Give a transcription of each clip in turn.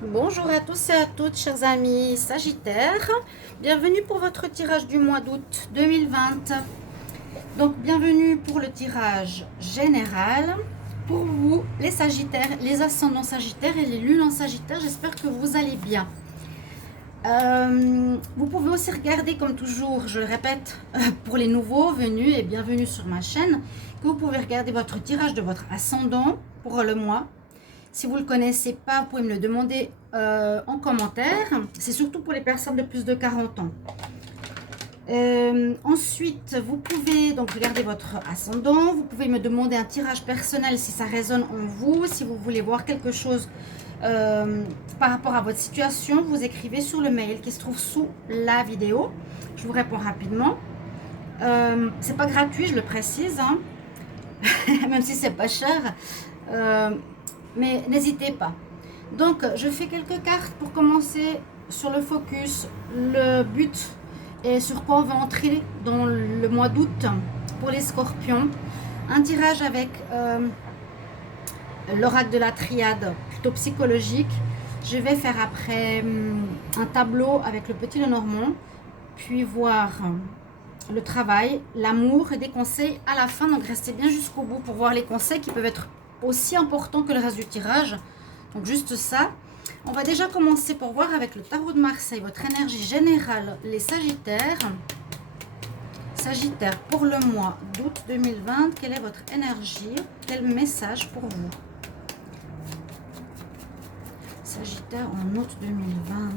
Bonjour à tous et à toutes, chers amis Sagittaires. Bienvenue pour votre tirage du mois d'août 2020. Donc, bienvenue pour le tirage général. Pour vous, les Sagittaires, les ascendants Sagittaires et les lunes en Sagittaire, j'espère que vous allez bien. Vous pouvez aussi regarder, comme toujours, je le répète, pour les nouveaux venus et bienvenue sur ma chaîne, que vous pouvez regarder votre tirage de votre ascendant pour le mois. Si vous ne le connaissez pas, vous pouvez me le demander en commentaire. C'est surtout pour les personnes de plus de 40 ans. Ensuite, vous pouvez donc regarder votre ascendant. Vous pouvez me demander un tirage personnel si ça résonne en vous. Si vous voulez voir quelque chose par rapport à votre situation, vous écrivez sur le mail qui se trouve sous la vidéo. Je vous réponds rapidement. C'est pas gratuit, je le précise, hein. Même si c'est pas cher. Mais n'hésitez pas. Donc, je fais quelques cartes pour commencer sur le focus, le but et sur quoi on va entrer dans le mois d'août pour les scorpions. Un tirage avec l'oracle de la triade, plutôt psychologique. Je vais faire après un tableau avec le petit Lenormand, puis voir le travail, l'amour et des conseils à la fin. Donc, restez bien jusqu'au bout pour voir les conseils qui peuvent être aussi importants que le reste du tirage. Donc, juste ça. On va déjà commencer pour voir avec le tarot de Marseille, votre énergie générale, les Sagittaires. Sagittaire, pour le mois d'août 2020, quelle est votre énergie? Quel message pour vous? Sagittaire en août 2020.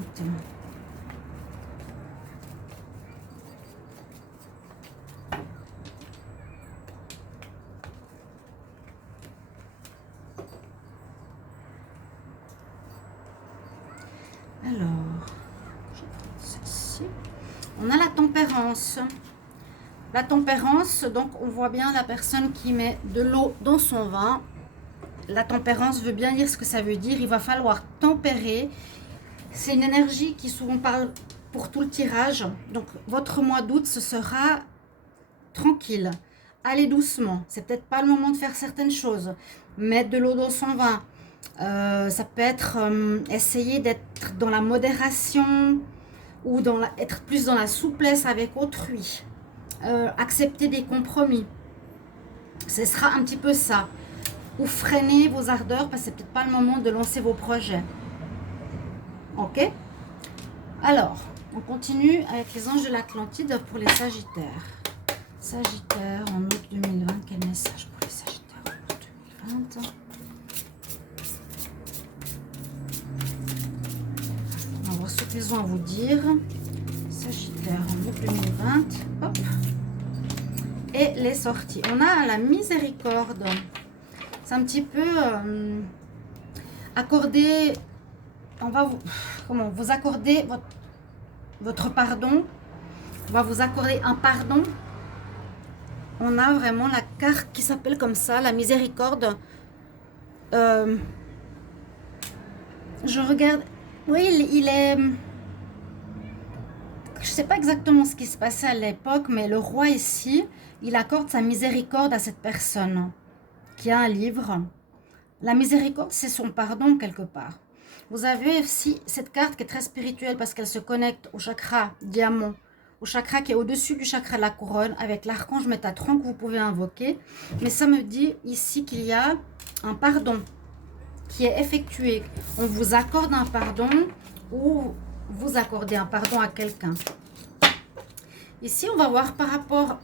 Alors, celle-ci. On a la tempérance. La tempérance, donc on voit bien la personne qui met de l'eau dans son vin. La tempérance veut bien dire ce que ça veut dire. Il va falloir tempérer. C'est une énergie qui souvent parle pour tout le tirage. Donc votre mois d'août, ce sera tranquille. Allez doucement. C'est peut-être pas le moment de faire certaines choses. Mettre de l'eau dans son vin. Ça peut être essayer d'être dans la modération ou être plus dans la souplesse avec autrui. Accepter des compromis. Ce sera un petit peu ça. Ou freiner vos ardeurs parce que c'est peut-être pas le moment de lancer vos projets. Ok? Alors, on continue avec les anges de l'Atlantide pour les Sagittaires. Sagittaire en août 2020, quel message pour les Sagittaires en août 2020? On va voir ce qu'ils ont à vous dire. Sagittaire en août 2020. Hop. Et les sorties. On a la miséricorde. C'est un petit peu accorder. On va vous accorder votre pardon. On va vous accorder un pardon. On a vraiment la carte qui s'appelle comme ça, la miséricorde. Je regarde. Oui, il est. Je ne sais pas exactement ce qui se passait à l'époque, mais le roi ici, il accorde sa miséricorde à cette personne qui a un livre. La miséricorde, c'est son pardon quelque part. Vous avez aussi cette carte qui est très spirituelle parce qu'elle se connecte au chakra diamant, au chakra qui est au-dessus du chakra de la couronne, avec l'archange Métatron que vous pouvez invoquer. Mais ça me dit ici qu'il y a un pardon qui est effectué. On vous accorde un pardon ou vous accordez un pardon à quelqu'un. Ici, on va voir par rapport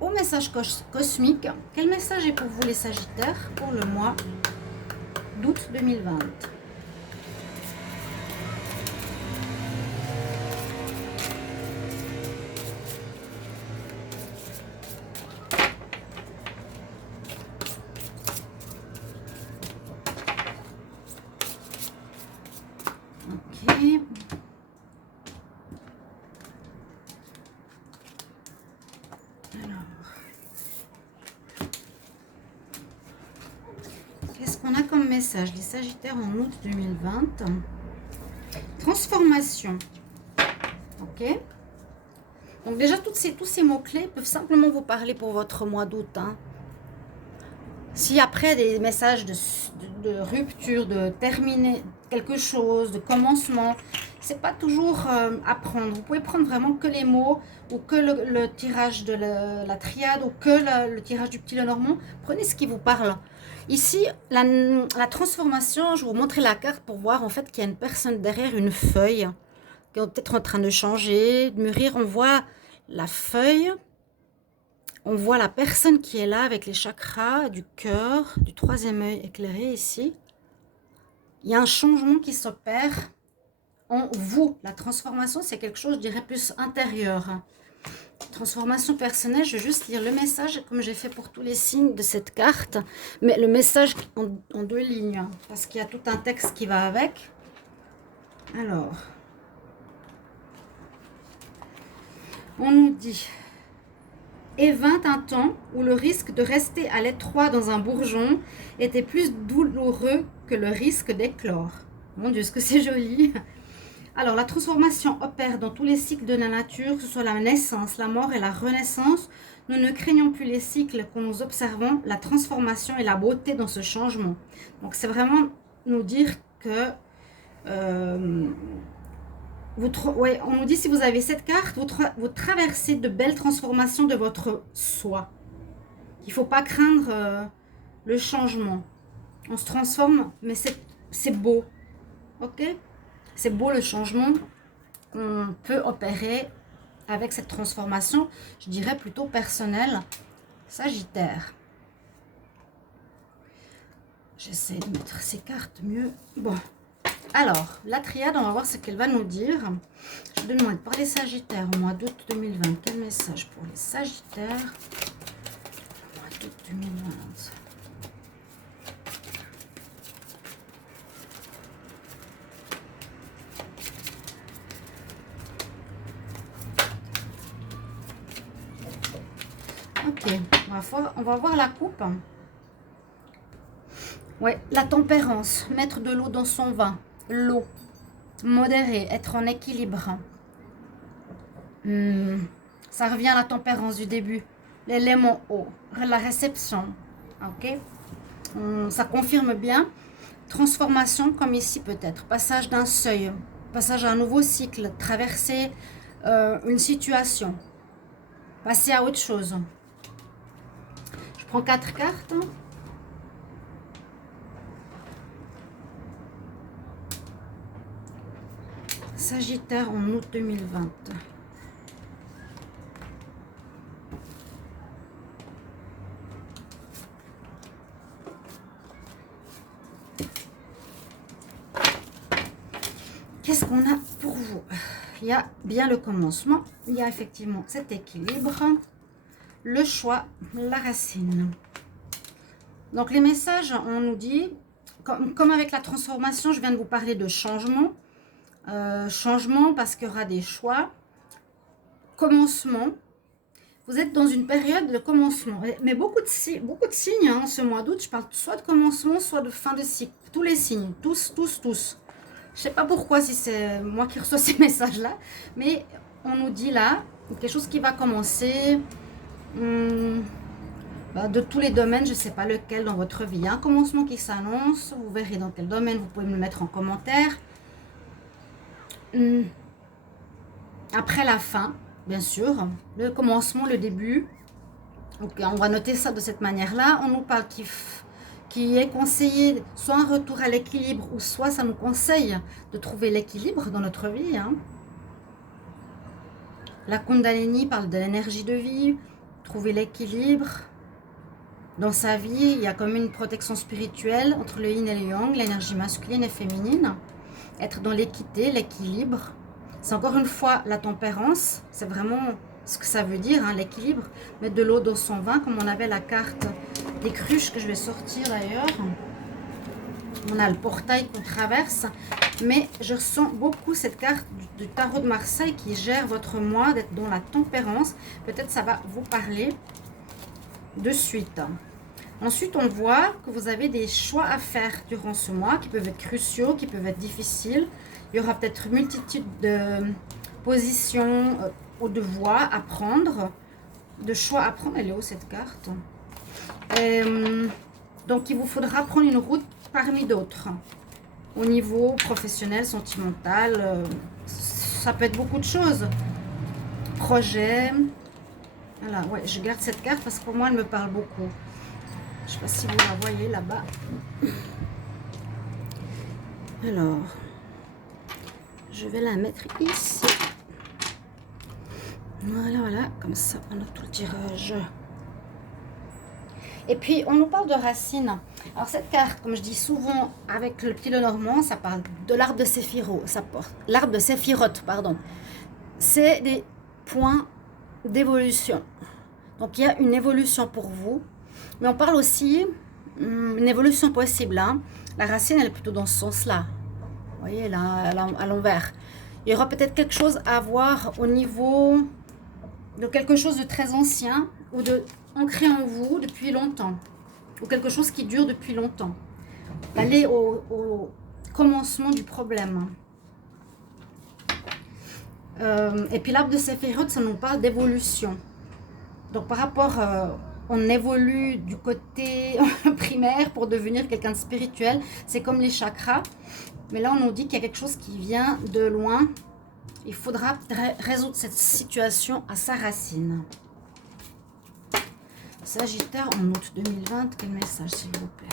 au message cosmique. Quel message est pour vous les Sagittaires pour le mois d'août 2020? Ok. Qu'est-ce qu'on a comme message des Sagittaires en août 2020? Transformation. Ok. Donc déjà, tous ces mots-clés peuvent simplement vous parler pour votre mois d'août. Hein. Si après des messages de rupture, de terminer quelque chose, de commencement, c'est pas toujours à prendre. Vous pouvez prendre vraiment que les mots ou que le tirage de la triade ou que le tirage du petit Lenormand. Prenez ce qui vous parle. Ici, la transformation, je vais vous montrer la carte pour voir en fait qu'il y a une personne derrière une feuille qui est peut-être en train de changer, de mûrir. On voit la feuille. On voit la personne qui est là avec les chakras du cœur, du troisième œil éclairé ici. Il y a un changement qui s'opère en vous. La transformation, c'est quelque chose, je dirais, plus intérieur. Transformation personnelle, je vais juste lire le message comme j'ai fait pour tous les signes de cette carte. Mais le message en 2 lignes, parce qu'il y a tout un texte qui va avec. Alors, on nous dit... Et vint un temps où le risque de rester à l'étroit dans un bourgeon était plus douloureux que le risque d'éclore. Mon Dieu, ce que c'est joli. Alors, la transformation opère dans tous les cycles de la nature, que ce soit la naissance, la mort et la renaissance. Nous ne craignons plus les cycles quand nous observons la transformation et la beauté dans ce changement. Donc, c'est vraiment nous dire que... ouais, on nous dit si vous avez cette carte, vous traversez de belles transformations de votre soi. Il ne faut pas craindre le changement. On se transforme, mais c'est beau. Ok? C'est beau le changement qu'on peut opérer avec cette transformation, je dirais plutôt personnelle. Sagittaire. J'essaie de mettre ces cartes mieux. Bon. Alors, la triade, on va voir ce qu'elle va nous dire. Je demande par les Sagittaires au mois d'août 2020. Quel message pour les Sagittaires au mois d'août 2020? Ok, on va voir la coupe. Ouais, la tempérance, mettre de l'eau dans son vin. L'eau, modéré, être en équilibre. Ça revient à la tempérance du début. L'élément eau, la réception. Ok, ça confirme bien. Transformation, comme ici peut-être. Passage d'un seuil, passage à un nouveau cycle, traverser une situation, passer à autre chose. Je prends 4 cartes. Sagittaire en août 2020. Qu'est-ce qu'on a pour vous? Il y a bien le commencement, il y a effectivement cet équilibre, le choix, la racine. Donc les messages, on nous dit, comme avec la transformation, je viens de vous parler de changement. Changement parce qu'il y aura des choix. Commencement. Vous êtes dans une période de commencement. Mais beaucoup de signes hein, ce mois d'août. Je parle soit de commencement, soit de fin de cycle. Tous les signes. Tous. Je ne sais pas pourquoi, si c'est moi qui reçois ces messages-là. Mais on nous dit là, quelque chose qui va commencer. De tous les domaines, je ne sais pas lequel dans votre vie. Un commencement qui s'annonce. Vous verrez dans quel domaine. Vous pouvez me le mettre en commentaire. Après la fin, bien sûr, le commencement, le début. Ok, on va noter ça de cette manière-là. On nous parle qui est conseillé soit un retour à l'équilibre ou soit ça nous conseille de trouver l'équilibre dans notre vie. Hein. La Kundalini parle de l'énergie de vie, trouver l'équilibre. Dans sa vie, il y a comme une protection spirituelle entre le yin et le yang, l'énergie masculine et féminine. Être dans l'équité, l'équilibre. C'est encore une fois la tempérance. C'est vraiment ce que ça veut dire, hein, l'équilibre. Mettre de l'eau dans son vin, comme on avait la carte des cruches que je vais sortir d'ailleurs. On a le portail qu'on traverse. Mais je ressens beaucoup cette carte du tarot de Marseille qui gère votre mois, d'être dans la tempérance. Peut-être ça va vous parler de suite. Ensuite, on voit que vous avez des choix à faire durant ce mois qui peuvent être cruciaux, qui peuvent être difficiles. Il y aura peut-être une multitude de positions ou de voies à prendre, de choix à prendre. Elle est où cette carte? Donc, il vous faudra prendre une route parmi d'autres. Au niveau professionnel, sentimental, ça peut être beaucoup de choses. Projet. Voilà, ouais, je garde cette carte parce que pour moi, elle me parle beaucoup. Je ne sais pas si vous la voyez là-bas. Alors, je vais la mettre ici. Voilà, voilà, comme ça, on a tout le tirage. Et puis, on nous parle de racines. Alors, cette carte, comme je dis souvent avec le petit Lenormand, ça parle de l'arbre de Séphiroth. Ça porte l'arbre de Séphiroth, pardon. C'est des points d'évolution. Donc, il y a une évolution pour vous. Mais on parle aussi une évolution possible. Hein. La racine, elle est plutôt dans ce sens-là. Vous voyez, là, à l'envers. Il y aura peut-être quelque chose à voir au niveau de quelque chose de très ancien ou de ancré en vous depuis longtemps. Ou quelque chose qui dure depuis longtemps. Aller au commencement du problème. Et puis l'arbre de Séphiroth, ça nous parle d'évolution. Donc par rapport, on évolue du côté primaire pour devenir quelqu'un de spirituel. C'est comme les chakras. Mais là, on nous dit qu'il y a quelque chose qui vient de loin. Il faudra résoudre cette situation à sa racine. Sagittaire en août 2020, quel message s'il vous plaît?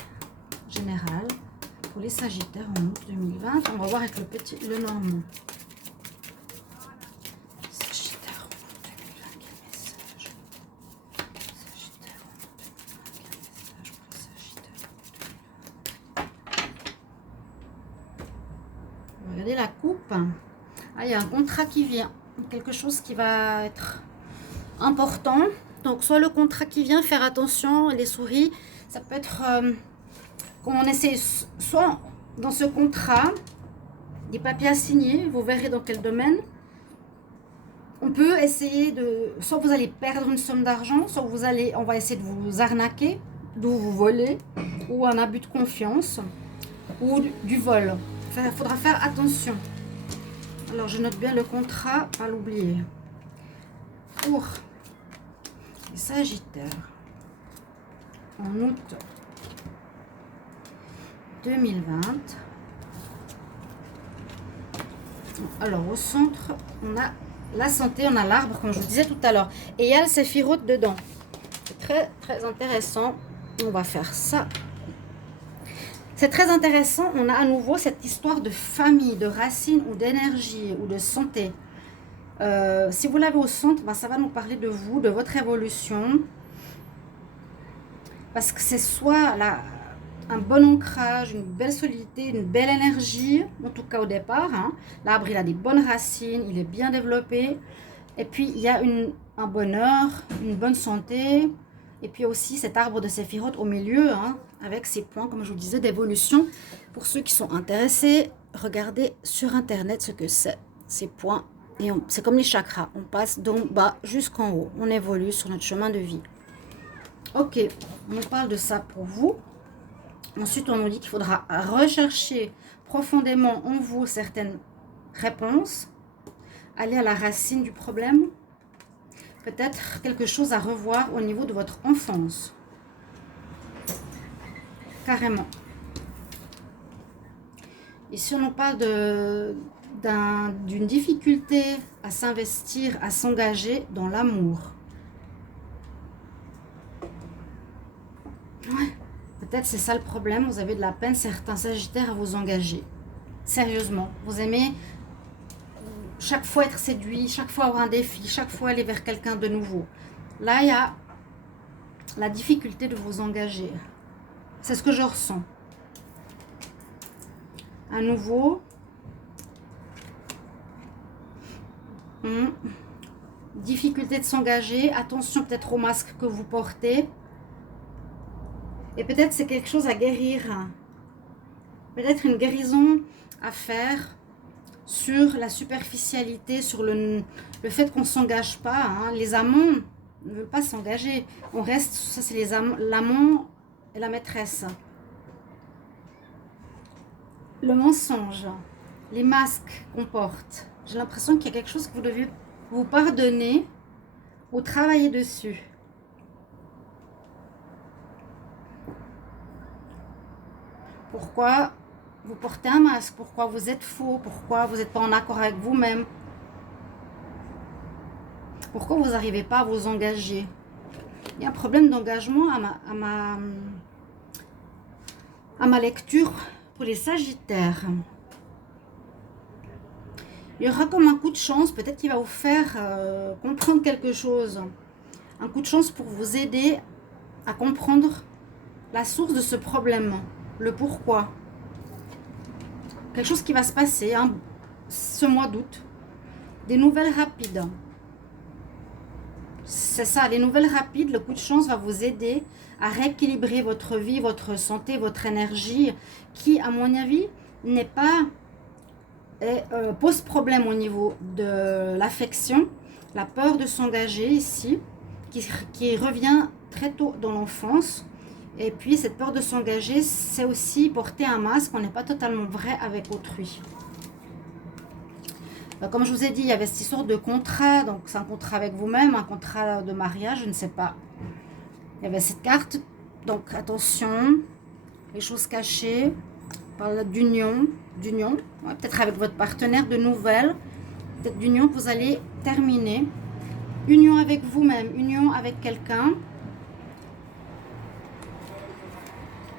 Général. Pour les Sagittaires en août 2020, on va voir avec le Lenormand. Sagittaire en août 2020, quel message? Sagittaire en août 2020, quel message pour les Sagittaires en août 2020? Regardez la coupe. Ah, il y a un contrat qui vient. Quelque chose qui va être important. Donc, soit le contrat qui vient, faire attention, les souris, ça peut être qu'on essaie, soit dans ce contrat, des papiers à signer, vous verrez dans quel domaine. On peut essayer de, soit vous allez perdre une somme d'argent, soit on va essayer de vous arnaquer, d'où vous voler, ou un abus de confiance, ou du vol. Il faudra faire attention. Alors, je note bien le contrat, pas l'oublier. Pour les Sagittaires, en août 2020. Alors, au centre, on a la santé, on a l'arbre, comme je vous disais tout à l'heure. Et il y a le Séphiroth dedans. C'est très, très intéressant. On va faire ça. C'est très intéressant. On a à nouveau cette histoire de famille, de racines ou d'énergie ou de santé. Si vous l'avez au centre, ben, ça va nous parler de vous, de votre évolution. Parce que c'est soit un bon ancrage, une belle solidité, une belle énergie, en tout cas au départ. Hein. L'arbre, il a des bonnes racines, il est bien développé. Et puis, il y a un bonheur, une bonne santé. Et puis aussi cet arbre de Séphiroth au milieu, hein, avec ses points, comme je vous disais, d'évolution. Pour ceux qui sont intéressés, regardez sur Internet ce que c'est, ces points. Et c'est comme les chakras, on passe d'en bas jusqu'en haut. On évolue sur notre chemin de vie. Ok, on parle de ça pour vous. Ensuite, on nous dit qu'il faudra rechercher profondément en vous certaines réponses. Aller à la racine du problème. Peut-être quelque chose à revoir au niveau de votre enfance. Carrément. Ici, on nous parle d'une difficulté à s'investir, à s'engager dans l'amour. Ouais, peut-être c'est ça le problème. Vous avez de la peine, certains Sagittaires, à vous engager. Sérieusement, vous aimez chaque fois être séduit, chaque fois avoir un défi, chaque fois aller vers quelqu'un de nouveau. Là, il y a la difficulté de vous engager. C'est ce que je ressens. À nouveau. Difficulté de s'engager. Attention peut-être au masque que vous portez. Et peut-être c'est quelque chose à guérir. Peut-être une guérison à faire sur la superficialité, sur le fait qu'on ne s'engage pas. Hein. Les amants ne veulent pas s'engager. On reste, ça c'est l'amant et la maîtresse. Le mensonge, les masques qu'on porte. J'ai l'impression qu'il y a quelque chose que vous devez vous pardonner ou travailler dessus. Pourquoi vous portez un masque? Pourquoi vous êtes faux? Pourquoi vous n'êtes pas en accord avec vous-même? Pourquoi vous n'arrivez pas à vous engager? Il y a un problème d'engagement à ma lecture pour les Sagittaires. Il y aura comme un coup de chance, peut-être qu'il va vous faire comprendre quelque chose. Un coup de chance pour vous aider à comprendre la source de ce problème, le pourquoi. Quelque chose qui va se passer ce mois d'août. Des nouvelles rapides. C'est ça, les nouvelles rapides, le coup de chance va vous aider à rééquilibrer votre vie, votre santé, votre énergie, qui, à mon avis, n'est pas... pose problème au niveau de l'affection, la peur de s'engager ici, qui revient très tôt dans l'enfance. Et puis cette peur de s'engager, c'est aussi porter un masque, on n'est pas totalement vrai avec autrui. Comme je vous ai dit, il y avait cette histoire de contrat, donc c'est un contrat avec vous-même, un contrat de mariage, je ne sais pas. Il y avait cette carte, donc attention, les choses cachées, on parle d'union, ouais, peut-être avec votre partenaire, de nouvelles, peut-être d'union que vous allez terminer. Union avec vous-même, union avec quelqu'un.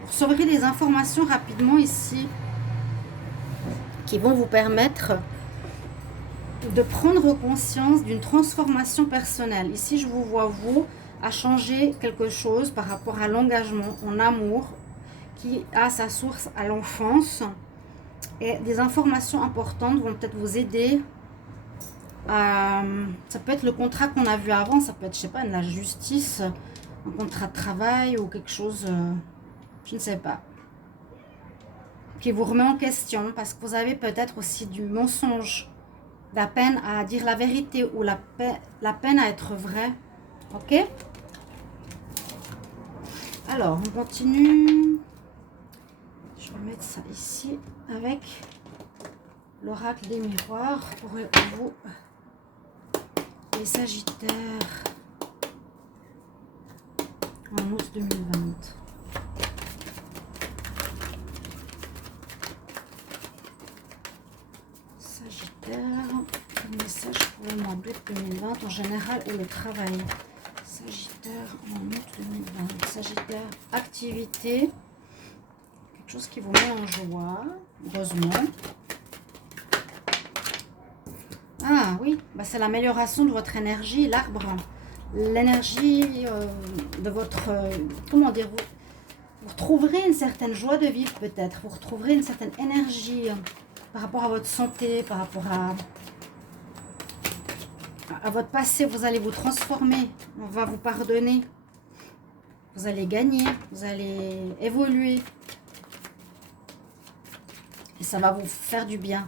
Vous recevrez des informations rapidement ici qui vont vous permettre de prendre conscience d'une transformation personnelle. Ici, je vous vois, vous, à changer quelque chose par rapport à l'engagement en amour qui a sa source à l'enfance. Et des informations importantes vont peut-être vous aider. Ça peut être le contrat qu'on a vu avant, ça peut être, je sais pas, de la justice, un contrat de travail ou quelque chose, je ne sais pas, qui vous remet en question parce que vous avez peut-être aussi du mensonge, la peine à dire la vérité ou la peine à être vrai. Ok? Alors, on continue. Je vais mettre ça ici avec l'oracle des miroirs pour vous, les Sagittaires, en août 2020. Un message pour le mois d'août 2020 en général et le travail. Sagittaire en août 2020. Sagittaire, activité, quelque chose qui vous met en joie, heureusement. Ah oui, bah c'est l'amélioration de votre énergie, l'arbre. L'énergie de votre... comment dire, vous retrouverez une certaine joie de vivre peut-être. Vous retrouverez une certaine énergie par rapport à votre santé, par rapport à votre passé. Vous allez vous transformer, on va vous pardonner. Vous allez gagner, vous allez évoluer. Et ça va vous faire du bien.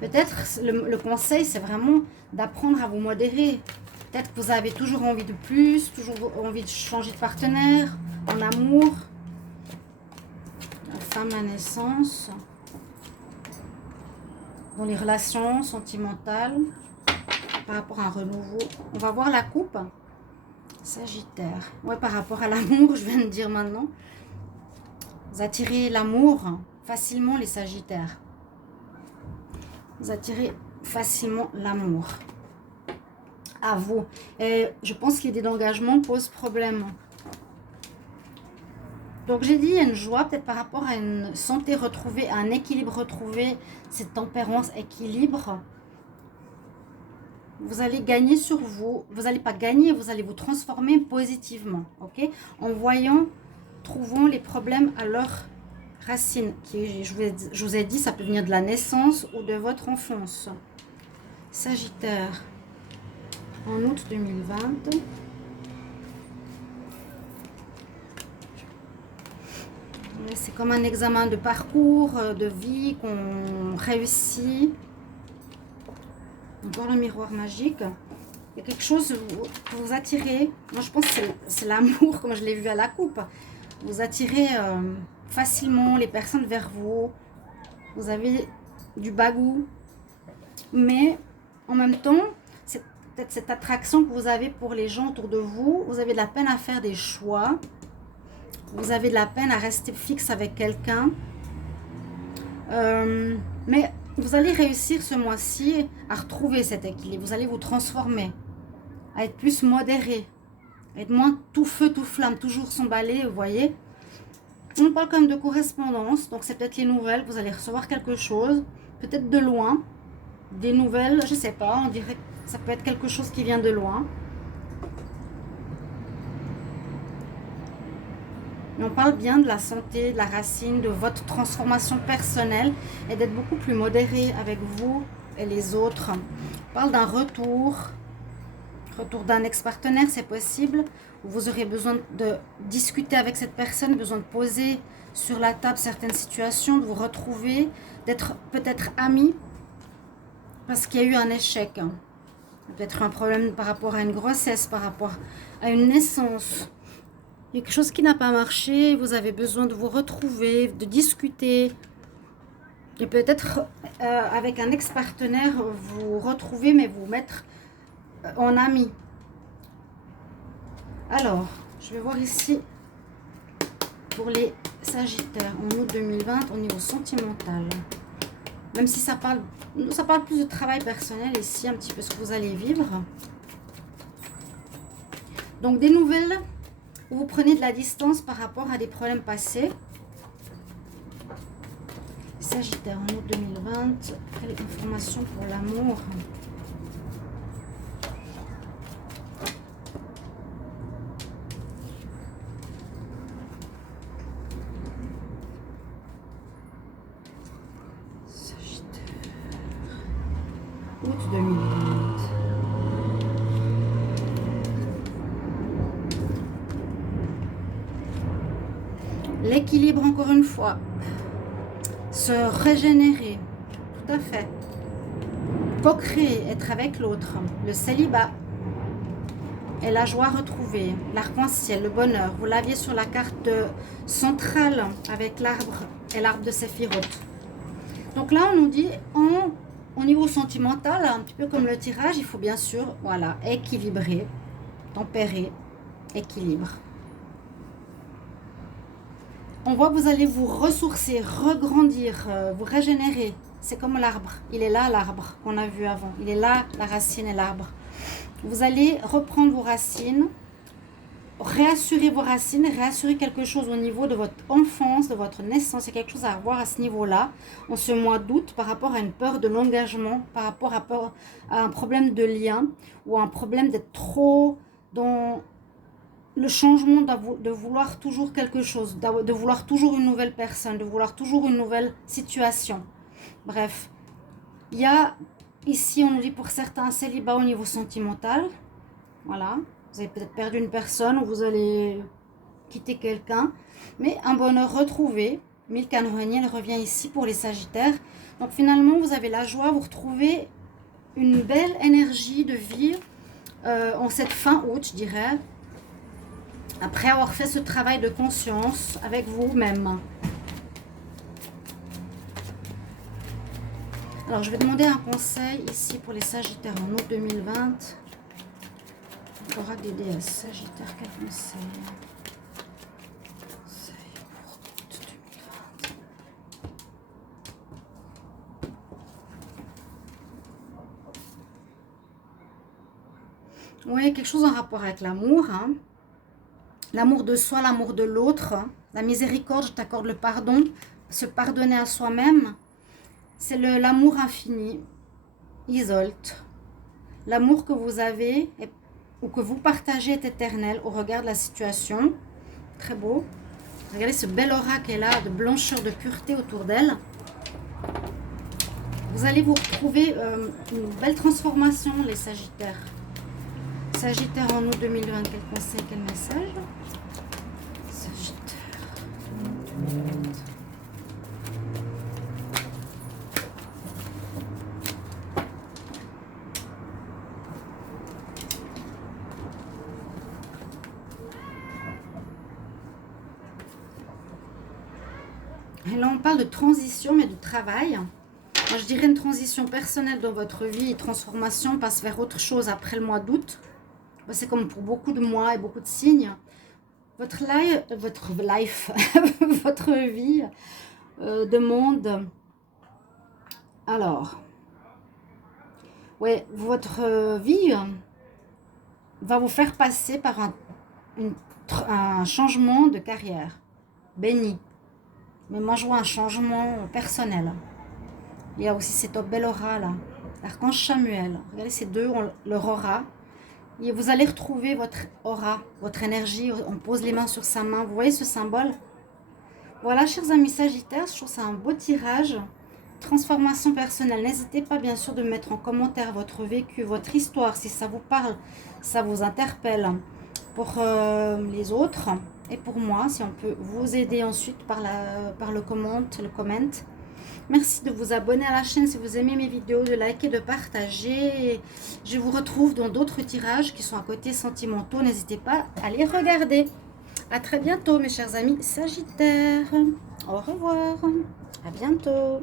Peut-être le conseil, c'est vraiment d'apprendre à vous modérer. Peut-être que vous avez toujours envie de plus, toujours envie de changer de partenaire, en amour. La femme à naissance. Dans les relations sentimentales, par rapport à un renouveau. On va voir la coupe. Sagittaire. Ouais, par rapport à l'amour, je viens de dire maintenant. Vous attirez l'amour facilement, les Sagittaires. Vous attirez facilement l'amour à vous. Et je pense que l'idée d'engagement pose problème. Donc j'ai dit, il y a une joie peut-être par rapport à une santé retrouvée, à un équilibre retrouvé, cette tempérance, équilibre. Vous allez gagner sur vous. Vous n'allez pas gagner, vous allez vous transformer positivement. Ok? En voyant, trouvant les problèmes à leur racine. Qui, je vous ai dit, ça peut venir de la naissance ou de votre enfance. Sagittaire, en août 2020. C'est comme un examen de parcours, de vie qu'on réussit. Encore le miroir magique. Il y a quelque chose que vous attirez. Moi, je pense que c'est l'amour, comme je l'ai vu à la coupe. Vous attirez facilement les personnes vers vous. Vous avez du bagou. Mais en même temps, peut-être cette attraction que vous avez pour les gens autour de vous. Vous avez de la peine à faire des choix. Vous avez de la peine à rester fixe avec quelqu'un. Mais vous allez réussir ce mois-ci à retrouver cet équilibre. Vous allez vous transformer, à être plus modéré, à être moins tout feu, tout flamme, toujours s'emballer, vous voyez. On parle quand même de correspondance, donc c'est peut-être les nouvelles. Vous allez recevoir quelque chose, peut-être de loin, des nouvelles, je sais pas, on dirait que ça peut être quelque chose qui vient de loin. On parle bien de la santé, de la racine, de votre transformation personnelle et d'être beaucoup plus modéré avec vous et les autres. On parle d'un retour d'un ex-partenaire, c'est possible. Vous aurez besoin de discuter avec cette personne, besoin de poser sur la table certaines situations, de vous retrouver, d'être peut-être amis parce qu'il y a eu un échec. Peut-être un problème par rapport à une grossesse, par rapport à une naissance. Il y a quelque chose qui n'a pas marché, vous avez besoin de vous retrouver, de discuter. Et peut-être avec un ex-partenaire, vous retrouver, mais vous mettre en ami. Alors, je vais voir ici pour les Sagittaires en août 2020 au niveau sentimental. Même si ça parle plus de travail personnel ici, un petit peu ce que vous allez vivre. Donc des nouvelles où vous prenez de la distance par rapport à des problèmes passés. Sagittaire en août 2020, quelle information pour l'amour? Sagittaire, août 2020. L'équilibre, encore une fois. Se régénérer. Tout à fait. Co-créer, être avec l'autre. Le célibat. Et la joie retrouvée. L'arc-en-ciel, le bonheur. Vous l'aviez sur la carte centrale avec l'arbre et l'arbre de Séphiroth. Donc là, on nous dit, au niveau sentimental, un petit peu comme le tirage, il faut bien sûr, voilà, équilibrer, tempérer, équilibre. On voit que vous allez vous ressourcer, regrandir, vous régénérer. C'est comme l'arbre. Il est là, l'arbre qu'on a vu avant. Il est là, la racine et l'arbre. Vous allez reprendre vos racines, réassurer vos racines, réassurer quelque chose au niveau de votre enfance, de votre naissance. Il y a quelque chose à revoir à ce niveau-là, en ce mois d'août, par rapport à une peur de l'engagement, par rapport à un problème de lien, ou un problème d'être trop dans le changement, de vouloir toujours quelque chose, de vouloir toujours une nouvelle personne, de vouloir toujours une nouvelle situation. Bref, il y a ici, on nous dit pour certains, un célibat au niveau sentimental. Voilà, vous avez peut-être perdu une personne ou vous allez quitter quelqu'un. Mais un bonheur retrouvé. Milkan Renier, elle revient ici pour les Sagittaires. Donc finalement, vous avez la joie, vous retrouvez une belle énergie de vie en cette fin août, je dirais. Après avoir fait ce travail de conscience avec vous-même. Alors, je vais demander un conseil ici pour les Sagittaires en août 2020. Oracle des déesses, Sagittaire, quel conseil? Conseil pour août 2020. Oui, quelque chose en rapport avec l'amour, hein. L'amour de soi, l'amour de l'autre, la miséricorde, je t'accorde le pardon, se pardonner à soi-même, c'est l'amour infini, Isolte. L'amour que vous avez ou que vous partagez est éternel au regard de la situation. Très beau. Regardez ce bel aura qu'elle a de blancheur, de pureté autour d'elle. Vous allez vous retrouver une belle transformation, les Sagittaires. Sagittaire en août 2020, quel conseil, quel message? Sagittaire en août 2020. Et là, on parle de transition, mais de travail. Moi, je dirais une transition personnelle dans votre vie, transformation, passe vers autre chose après le mois d'août. C'est comme pour beaucoup de mois et beaucoup de signes. Votre life, votre vie demande... Alors, ouais, votre vie va vous faire passer par un changement de carrière. Béni. Mais moi, je vois un changement personnel. Il y a aussi cette belle aura là, l'archange Samuel. Regardez ces deux, leur aura. Et vous allez retrouver votre aura, votre énergie. On pose les mains sur sa main. Vous voyez ce symbole? Voilà, chers amis Sagittaires, je trouve ça un beau tirage. Transformation personnelle. N'hésitez pas bien sûr de mettre en commentaire votre vécu, votre histoire, si ça vous parle, ça vous interpelle. Pour les autres et pour moi, si on peut vous aider ensuite par le comment. Merci de vous abonner à la chaîne si vous aimez mes vidéos, de liker, de partager. Je vous retrouve dans d'autres tirages qui sont à côté sentimentaux. N'hésitez pas à les regarder. À très bientôt mes chers amis Sagittaires. Au revoir. À bientôt.